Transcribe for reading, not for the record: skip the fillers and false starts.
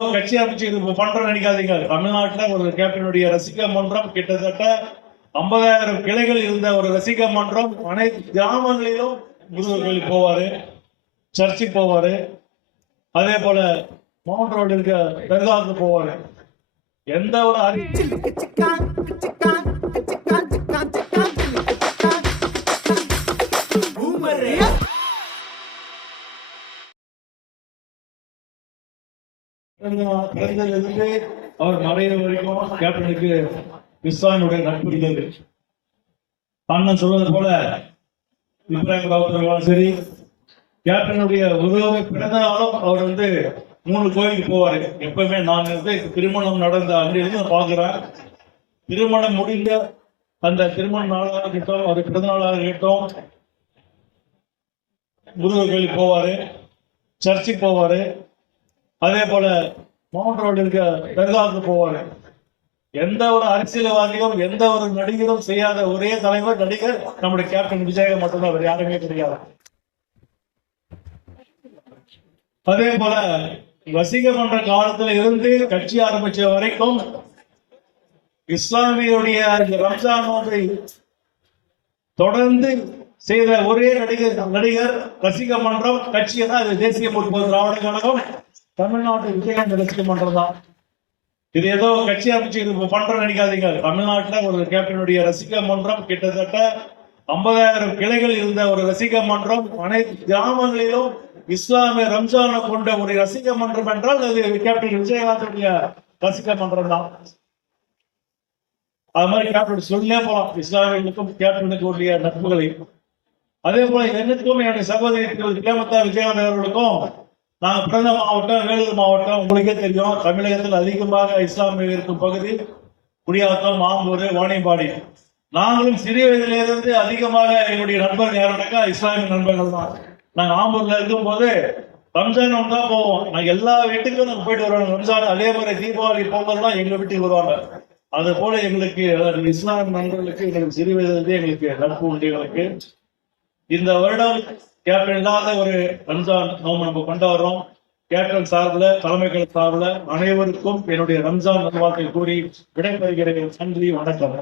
கட்சி அமைச்சு இது பண்றோம் நினைக்காதீங்க. தமிழ்நாட்டுல ஒரு கேப்டனுடைய ரசிக மன்றம் கிட்டத்தட்ட 50,000 கிளைகள் இருந்த ஒரு ரசிக மன்றம் அனைத்து கிராமங்களிலும் முருகர் கோயில் போவாரு, சர்ச்சுக்கு போவாரு. அதே போல மவுண்ட் ரோடு இருக்க தர்காவுக்கு போவாரு. எந்த ஒரு பிறந்ததிலிருந்து அவர் மறைகிற வரைக்கும் கேப்டனுக்கு இஸ்லாமுடைய நட்பு இருந்தது. அண்ணன் சொல்வது போல இப்ராஹிம் ராவுத்தர்களும் சரி, கேப்டனுடைய உதவி பிறந்த நாளும் அவர் 3 கோயிலுக்கு போவாரு. எப்பவுமே நான் திருமணம் நடந்த அன்றிலிருந்து பார்க்கிறேன். திருமணம் முடிந்த அந்த திருமண நாளாக இருக்கட்டும், அவர் பிறந்த நாளாக இருக்கட்டும், முருகர் கோயிலுக்கு போவாரு, சர்ச்சுக்கு போவாரு. அதே போல மவுண்ட் ரோடு இருக்க தர்காவுக்கு போவாரு. எந்த ஒரு அரசியல்வாதியும் எந்த ஒரு நடிகரும் செய்யாத ஒரே தலைவர் நடிகர் நம்முடைய கேப்டன் விஜயகாந்த் மட்டும்தான், அவர் யாருமே கிடையாது. அதே போல ரசிக மன்ற காலத்துல இருந்து கட்சி ஆரம்பிச்ச வரைக்கும் இஸ்லாமியுடைய ரம்ஜான் நோன்பை தொடர்ந்து செய்த ஒரே நடிகர் ரசிக மன்றம் கட்சி தான் தேசிய முற்போக்கு திராவிட கழகம், தமிழ்நாட்டு விஜயகாந்த் ரசிக மன்றம் தான். இது ஏதோ கட்சி அமைச்சு இது பண்றோம் நினைக்காதீங்க. தமிழ்நாட்டுல ஒரு கேப்டனுடைய ரசிக மன்றம் கிட்டத்தட்ட 50,000 கிளைகள் இருந்த ஒரு ரசிக மன்றம் அனைத்து கிராமங்களிலும் இஸ்லாமிய ரம்ஜானை கொண்ட ஒரு ரசிக மன்றம் என்றால் அது கேப்டன் விஜயகாந்துடைய ரசிக மன்றம் தான். அது மாதிரி கேப்டன் சொல்லே போலாம் இஸ்லாமியர்களுக்கும் கேப்டனுக்கு உரிய நட்புகளை. அதே போல எனக்கும் என்னுடைய சகோதரி கிளமத்தா விஜயகாந்த் அவர்களுக்கும் நாங்கள் பிறந்த மாவட்டம் வேலூர் மாவட்டம். உங்களுக்கே தெரியும், தமிழகத்தில் அதிகமாக இஸ்லாமியர் இருக்கும் பகுதி குடியாத்தம், ஆம்பூர், வாணியம்பாடி. நாங்களும் சிறிய வயதிலிருந்து அதிகமாக எங்களுடைய நண்பர்கள் யாருனாக்கா இஸ்லாமிய நண்பர்கள் தான். நாங்கள் ஆம்பூர்ல இருக்கும் போது ரம்ஜான் ஒன்றா போவோம். நாங்கள் எல்லா வீட்டுக்கும் நாங்கள் போயிட்டு வருவாங்க ரம்ஜான். அதே மாதிரி தீபாவளி, பொங்கல் தான் எங்க வீட்டுக்கு வருவாங்க. அது போல எங்களுக்கு இஸ்லாமிய நண்பர்களுக்கு எங்களுக்கு சிறு வயதிலிருந்தே எங்களுக்கு நட்பு உண்டு. எங்களுக்கு இந்த வருடம் கேப்டன் இல்லாத ஒரு ரம்ஜான் நோம்பு நம்ம கொண்டாடுறோம். கேப்டன் சார்பில், தலைமைகள் சார்பில் அனைவருக்கும் என்னுடைய ரம்ஜான் நல்வாழ்த்தை கூறி விடைபெறுகிறேன். நன்றி, வணக்கம்.